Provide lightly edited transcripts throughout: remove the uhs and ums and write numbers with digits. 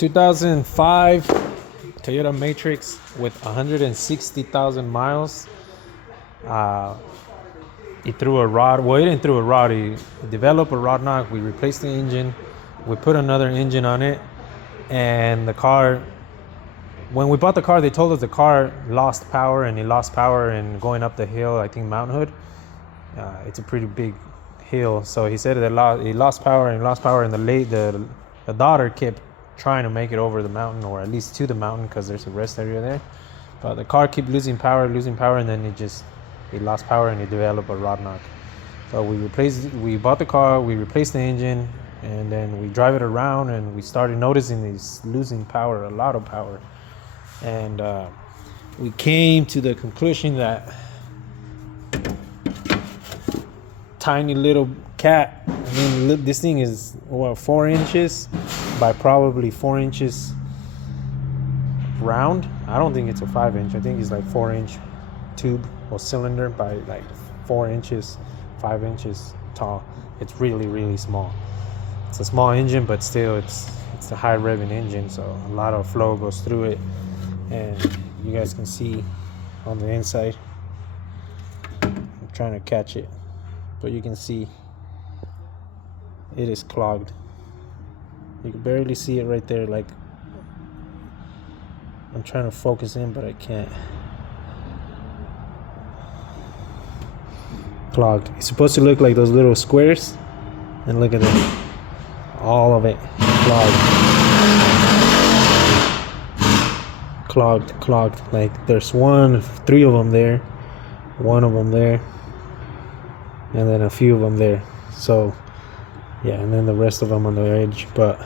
2005 Toyota Matrix with 160,000 miles. He threw a rod. Well, he didn't throw a rod. He developed a rod knock. We replaced the engine. We put another engine on it. And the car, when we bought the car, they told us the car lost power, and it lost power in going up the hill, I think Mount Hood. It's a pretty big hill. So he said that he lost power, and the daughter kept trying to make it over the mountain, or at least to the mountain, because there's a rest area there. But the car kept losing power, and then it lost power and it developed a rod knock. So we bought the car, we replaced the engine, and then we drive it around, and we started noticing these losing power, a lot of power. And we came to the conclusion that tiny little cat, I mean, this thing is 4 inches by probably 4 inches round. I don't think it's a 5-inch. I think it's like 4-inch tube or cylinder by like 4 inches, 5 inches tall. It's really, really small. It's a small engine, but still it's a high revving engine, so a lot of flow goes through it. And you guys can see on the inside, I'm trying to catch it, but you can see it is clogged. You can barely see it right there. Like, I'm trying to focus in, but I can't. Clogged. It's supposed to look like those little squares, and look at it. All of it clogged. Like, there's 3 of them there, 1 of them there, and then a few of them there. So yeah, and then the rest of them on the edge. But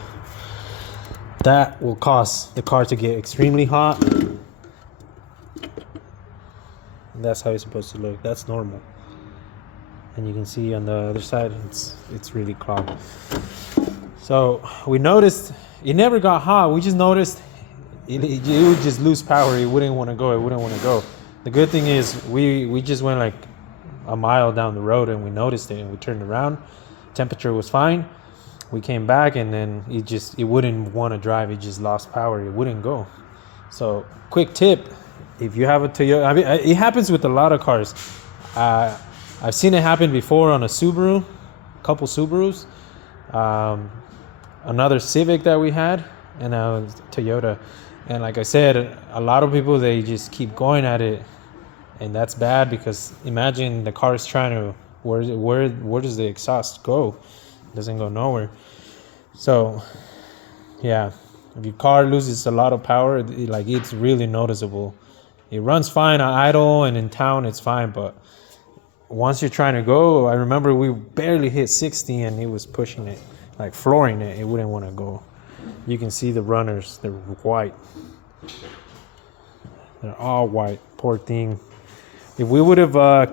that will cause the car to get extremely hot. And that's how it's supposed to look. That's normal. And you can see on the other side, it's really clogged. So we noticed it never got hot. We just noticed it would just lose power. It wouldn't want to go. The good thing is we just went like a mile down the road, and we noticed it, and we turned around. Temperature was fine. We came back, and then it wouldn't want to drive. It just lost power. It wouldn't go. So quick tip, if you have a Toyota, I mean, it happens with a lot of cars. I've seen it happen before on a Subaru, a couple Subarus, another Civic that we had, and now Toyota. And like I said, a lot of people, they just keep going at it, and that's bad, because imagine the car is trying to, where does the exhaust go? It doesn't go nowhere. So yeah, if your car loses a lot of power, it's really noticeable. It runs fine on idle and in town, it's fine, but once you're trying to go, I remember we barely hit 60 and it was pushing it, like flooring it. It wouldn't want to go. You can see the runners, they're white. They're all white. Poor thing. If we would have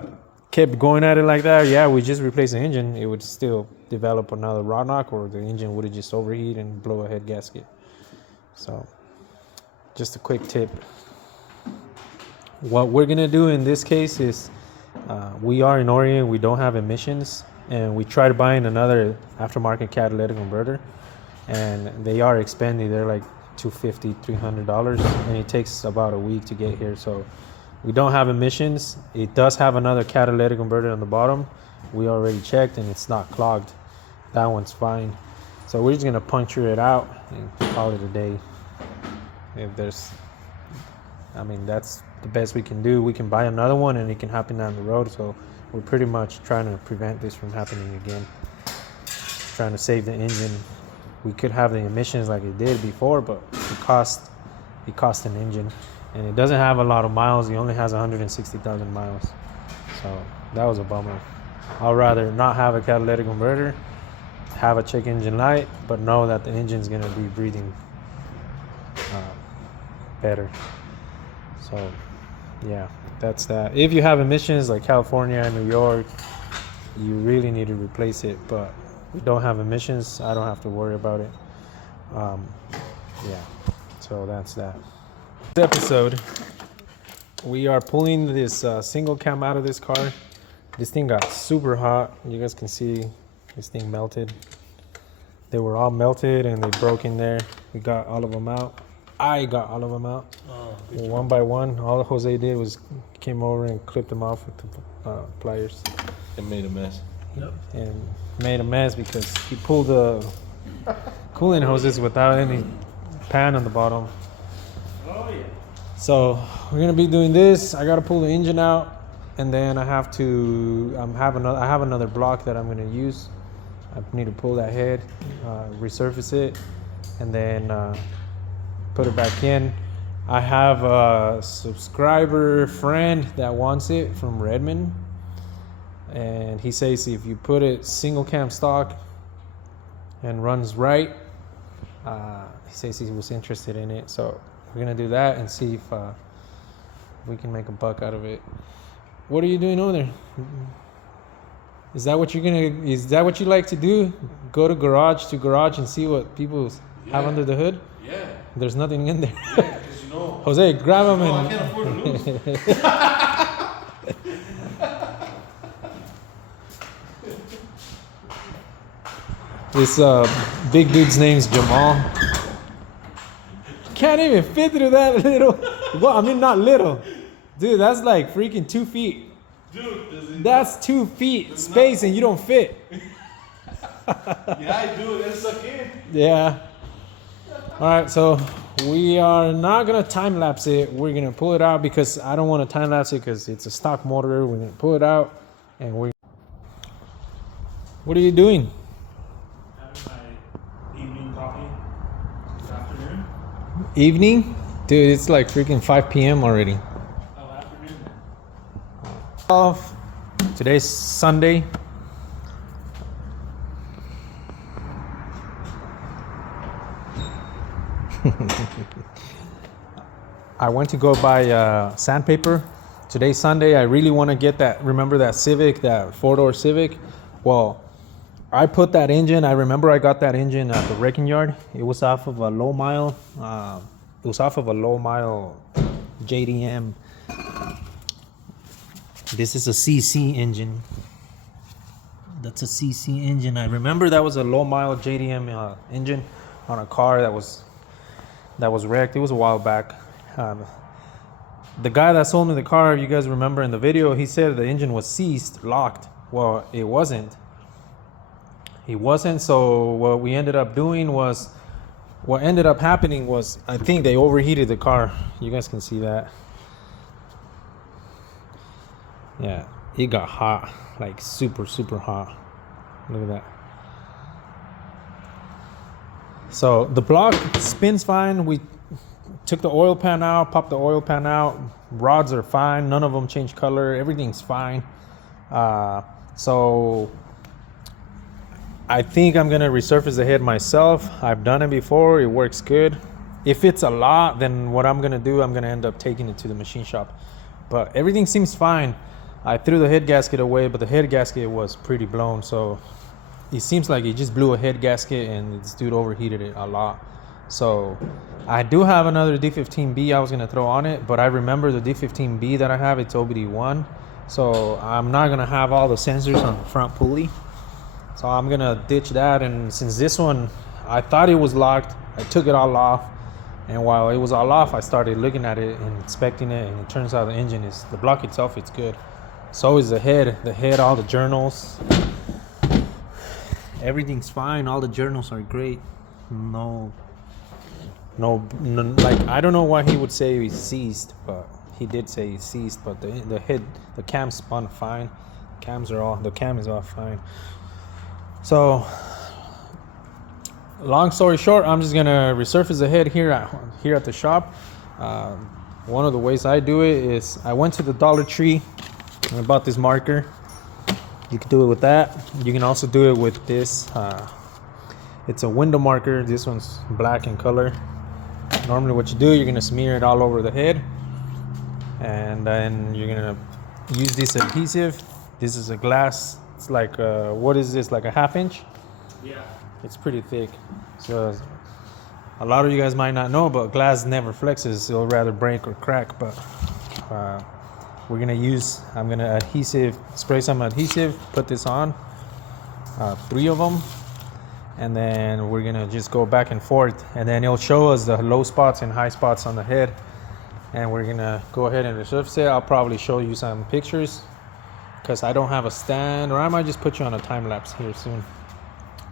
kept going at it like that, yeah, we just replaced the engine, it would still develop another rod knock, or the engine would have just overheat and blow a head gasket. So just a quick tip. What we're gonna do in this case is, we are in Oregon, we don't have emissions, and we tried buying another aftermarket catalytic converter, and they are expensive. They're like $250, $300, and it takes about a week to get here. So we don't have emissions. It does have another catalytic converter on the bottom. We already checked, and it's not clogged. That one's fine. So we're just gonna puncture it out and call it a day. That's the best we can do. We can buy another one, and it can happen down the road. So we're pretty much trying to prevent this from happening again. Trying to save the engine. We could have the emissions like it did before, but it cost an engine, and it doesn't have a lot of miles. It only has 160,000 miles. So that was a bummer. I'd rather not have a catalytic converter, have a check engine light, but know that the engine's gonna be breathing better. So yeah, that's that. If you have emissions like California and New York, you really need to replace it, but we don't have emissions. I don't have to worry about it. Yeah, so that's that. This episode, we are pulling this single cam out of this car. This thing got super hot. You guys can see this thing melted. They were all melted and they broke in there. We got all of them out. I got all of them out. One by one. All Jose did was came over and clipped them off with the pliers. It made a mess. Yep. And made a mess because he pulled the coolant hoses without any pan on the bottom. Oh yeah. So we're gonna be doing this. I gotta pull the engine out, and then I have to. I have another block that I'm gonna use. I need to pull that head, resurface it, and then put it back in. I have a subscriber friend that wants it from Redmond, and he says if you put it single cam stock and runs right, he says he was interested in it. So we're gonna do that and see if we can make a buck out of it. What are you doing over there? Is that what you like to do? Go to garage and see what people have under the hood? Yeah. There's nothing in there. Yeah, because you know. Jose, grab them I can't afford to lose. This big dude's name's Jamal. Can't even fit through that little. Well, I mean, not little. Dude, that's like freaking 2 feet. Dude, that's 2 feet space and you don't fit. Yeah, I do. That's suck in. Yeah. All right, so we are not gonna time lapse it. We're gonna pull it out because I don't want to time lapse it because it's a stock motor. We're gonna pull it out and we're. What are you doing? Having my evening coffee this afternoon. Evening? Dude, it's like freaking 5 p.m. already. Oh, afternoon. Off. Today's Sunday. I went to go buy sandpaper. Today's Sunday. I really want to get that. Remember that Civic, that 4-door Civic? Well, I put that engine. I remember I got that engine at the wrecking yard. It was off of a low mile. It was off of a low mile JDM. This is a CC engine. That's a CC engine. I remember that was a low mile JDM engine on a car that was wrecked. It was a while back. The guy that sold me the car, if you guys remember in the video, he said the engine was seized, locked. Well, it wasn't. It wasn't. So what we ended up doing was, what ended up happening was, I think they overheated the car. You guys can see that. Yeah, it got hot, like super, super hot. Look at that. So the block spins fine. We took the oil pan out, popped the oil pan out. Rods are fine. None of them change color. Everything's fine. So I think I'm gonna resurface the head myself. I've done it before. It works good. If it's a lot, then what I'm gonna do, I'm gonna end up taking it to the machine shop. But everything seems fine. I threw the head gasket away, but the head gasket was pretty blown. So it seems like he just blew a head gasket and this dude overheated it a lot. So I do have another D15B I was gonna throw on it, but I remember the D15B that I have, it's OBD1. So I'm not gonna have all the sensors on the front pulley. So I'm gonna ditch that, and since this one, I thought it was locked, I took it all off. And while it was all off, I started looking at it and inspecting it, and it turns out the engine is, the block itself, it's good. So is the head, all the journals. Everything's fine, all the journals are great. No, like, I don't know why he would say he's seized, but he did say he's seized, but the head, the cam spun fine. The cam is all fine. So, long story short, I'm just gonna resurface the head here at the shop. One of the ways I do it is I went to the Dollar Tree and I bought this marker. You can do it with that. You can also do it with this. It's a window marker. This one's black in color. Normally what you do, you're gonna smear it all over the head, and then you're gonna use this adhesive. This is a glass. It's like what is this, like a 1/2 inch? Yeah. It's pretty thick. So a lot of you guys might not know, but glass never flexes. It'll rather break or crack. But I'm gonna spray some adhesive, put this on, 3 of them, and then we're gonna just go back and forth, and then it'll show us the low spots and high spots on the head, and we're gonna go ahead and resurface it. I'll probably show you some pictures because I don't have a stand, or I might just put you on a time lapse here soon.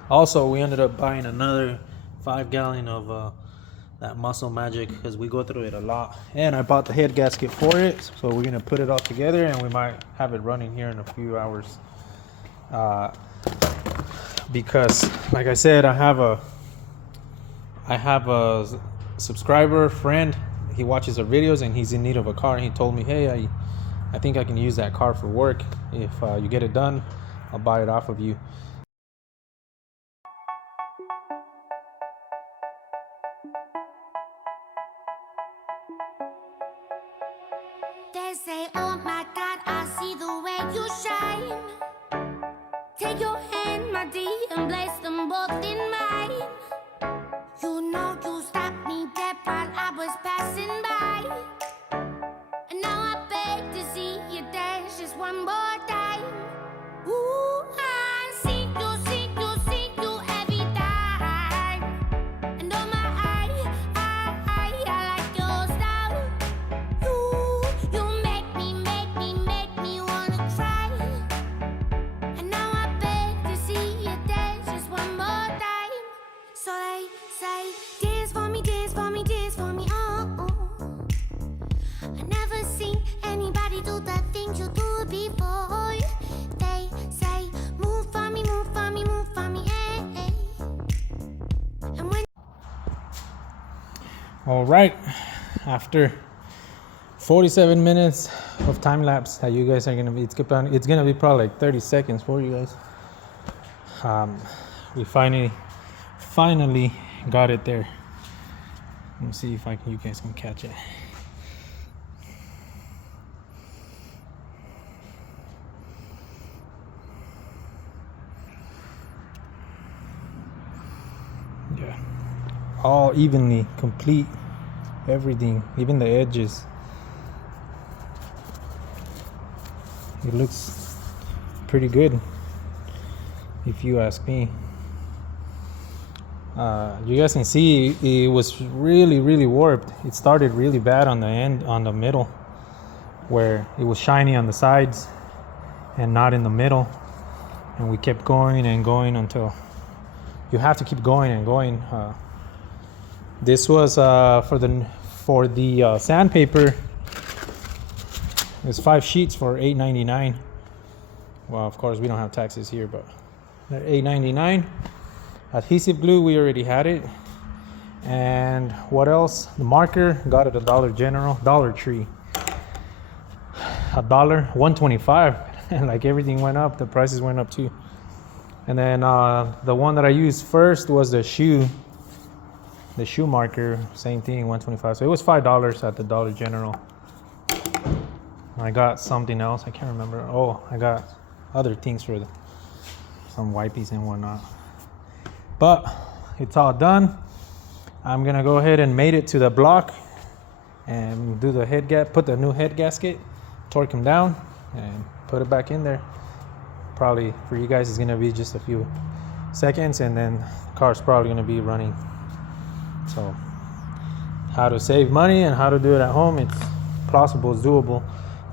Also, we ended up buying another 5 gallon of that Muscle Magic because we go through it a lot, and I bought the head gasket for it, so we're gonna put it all together and we might have it running here in a few hours, because like I said, I have a subscriber friend. He watches our videos and he's in need of a car, and he told me, hey, I think I can use that car for work. If you get it done, I'll buy it off of you. They say, oh my God, I see the way you shine. Take your hand, my dear, and place them both in mine. You know you stopped me dead while I was passing by. And now I beg to see you dance just one more time. Ooh, I see you every time. And oh my, I like your style. You make me wanna try. And now I beg to see you dance just one more time. So they say, dance for me, dance for me, dance for me, oh. I never seen anybody do the things you do before. They say, move for me, move for me, move for me, eh. And when All right, after 47 minutes of time lapse that you guys are gonna be, it's gonna be probably like 30 seconds for you guys. We finally got it there. Let me see if you guys can catch it. Yeah, all evenly complete, everything, even the edges. It looks pretty good if you ask me. You guys can see it was really warped. It started really bad on the end, on the middle, where it was shiny on the sides and not in the middle, and we kept going and going until you have to keep going and going. This was for the sandpaper. It's 5 sheets for $8.99. Well, of course we don't have taxes here, but they're $8.99. Adhesive glue, we already had it. And what else? The marker, got it at Dollar Tree. $1.25, and like everything went up, the prices went up too. And then the one that I used first was the shoe marker, same thing, $1.25. So it was $5 at the Dollar General. I got something else, I can't remember. Oh, I got other things for some wipes and whatnot. But it's all done. I'm gonna go ahead and mate it to the block and do the put the new head gasket, torque them down, and put it back in there. Probably for you guys, it's gonna be just a few seconds, and then the car's probably gonna be running. So, how to save money and how to do it at home, it's possible, it's doable.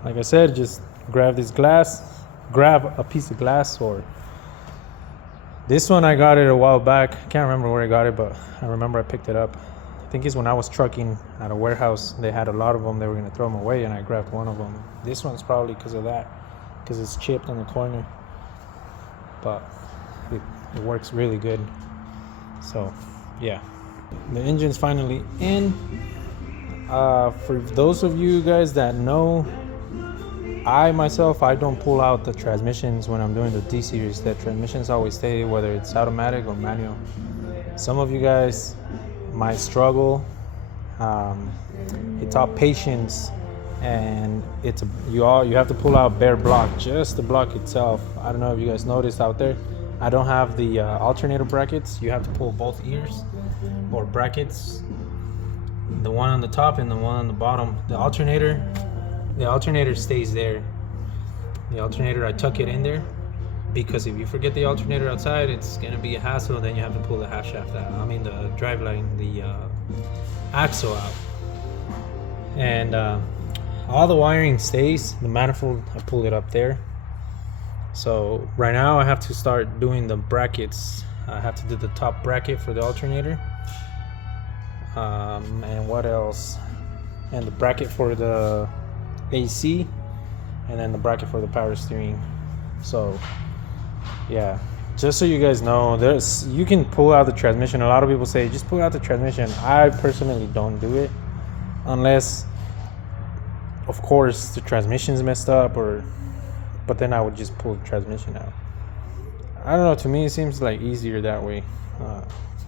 Like I said, just grab a piece of glass, or this one I got it a while back. I can't remember where I got it, but I remember I picked it up. I think it's when I was trucking at a warehouse. They had a lot of them. They were gonna throw them away, and I grabbed one of them. This one's probably because of that, because it's chipped on the corner. But it works really good. So yeah, the engine's finally in. For those of you guys that know, I don't pull out the transmissions when I'm doing the D-series. The transmissions always stay, whether it's automatic or manual. Some of you guys might struggle. It's all patience, and you have to pull out bare block, just the block itself. I don't know if you guys noticed out there, I don't have the alternator brackets. You have to pull both ears or brackets, the one on the top and the one on the bottom. The alternator stays there. The alternator, I tuck it in there, because if you forget the alternator outside, it's gonna be a hassle. Then you have to pull the half shaft out. I mean the drive line, the axle out. And all the wiring stays. The manifold, I pulled it up there. So right now I have to start doing the brackets. I have to do the top bracket for the alternator. And what else? And the bracket for the AC, and then the bracket for the power steering. So yeah, just so you guys know, you can pull out the transmission. A lot of people say just pull out the transmission. I personally don't do it unless, of course, the transmission's messed up, but then I would just pull the transmission out. I don't know, to me it seems like easier that way.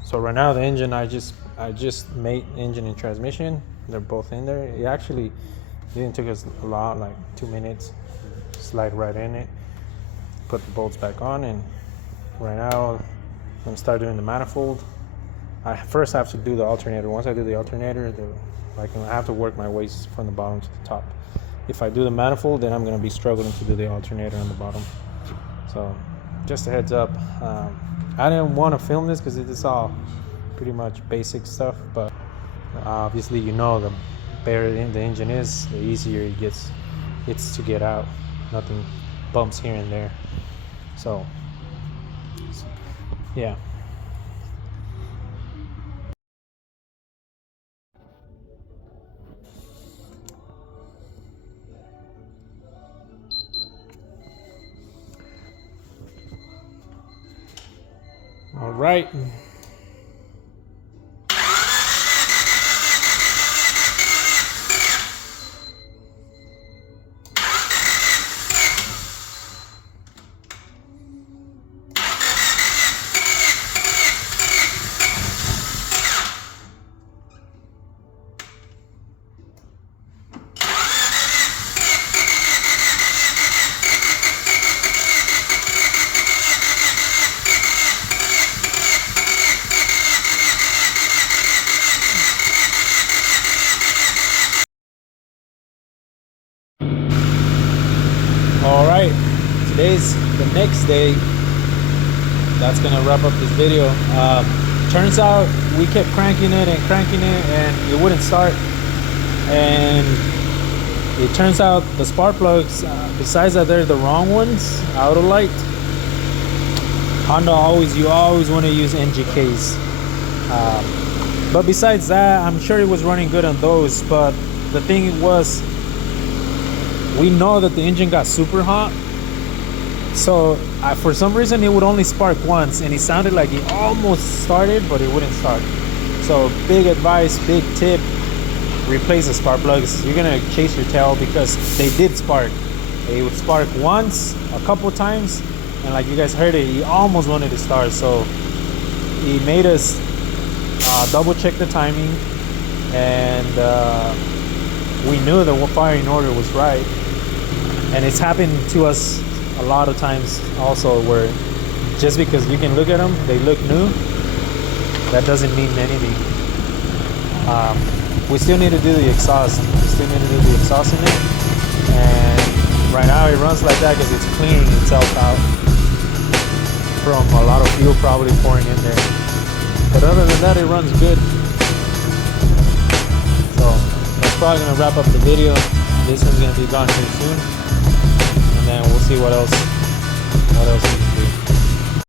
So right now the engine, I just made engine and transmission. They're both in there. It actually didn't take us a lot, like 2 minutes. Slide right in it, put the bolts back on, and right now I'm gonna start doing the manifold. I first have to do the alternator. Once I do the alternator, I have to work my way from the bottom to the top. If I do the manifold, then I'm gonna be struggling to do the alternator on the bottom. So just a heads up. I didn't want to film this because it's all pretty much basic stuff, but obviously, you know, the better the engine is, the easier it gets to get out. Nothing bumps here and there. So yeah. All right. All right, today's the next day. That's gonna wrap up this video. Turns out we kept cranking it and it wouldn't start. And it turns out the spark plugs, besides that they're the wrong ones, auto light. Honda you always want to use NGKs. But besides that, I'm sure it was running good on those. But the thing was, we know that the engine got super hot, so for some reason it would only spark once, and it sounded like it almost started, but it wouldn't start. So big advice, big tip: replace the spark plugs. You're gonna chase your tail because they did spark. They would spark once, a couple times, and like you guys heard it, he almost wanted to start. So he made us double check the timing, and we knew the firing order was right. And it's happened to us a lot of times also, where just because you can look at them, they look new, that doesn't mean anything. We still need to do the exhaust. We still need to do the exhaust in it. And right now it runs like that because it's cleaning itself out from a lot of fuel probably pouring in there. But other than that, it runs good. So that's probably gonna wrap up the video. This one's gonna be gone here soon. And then we'll see what else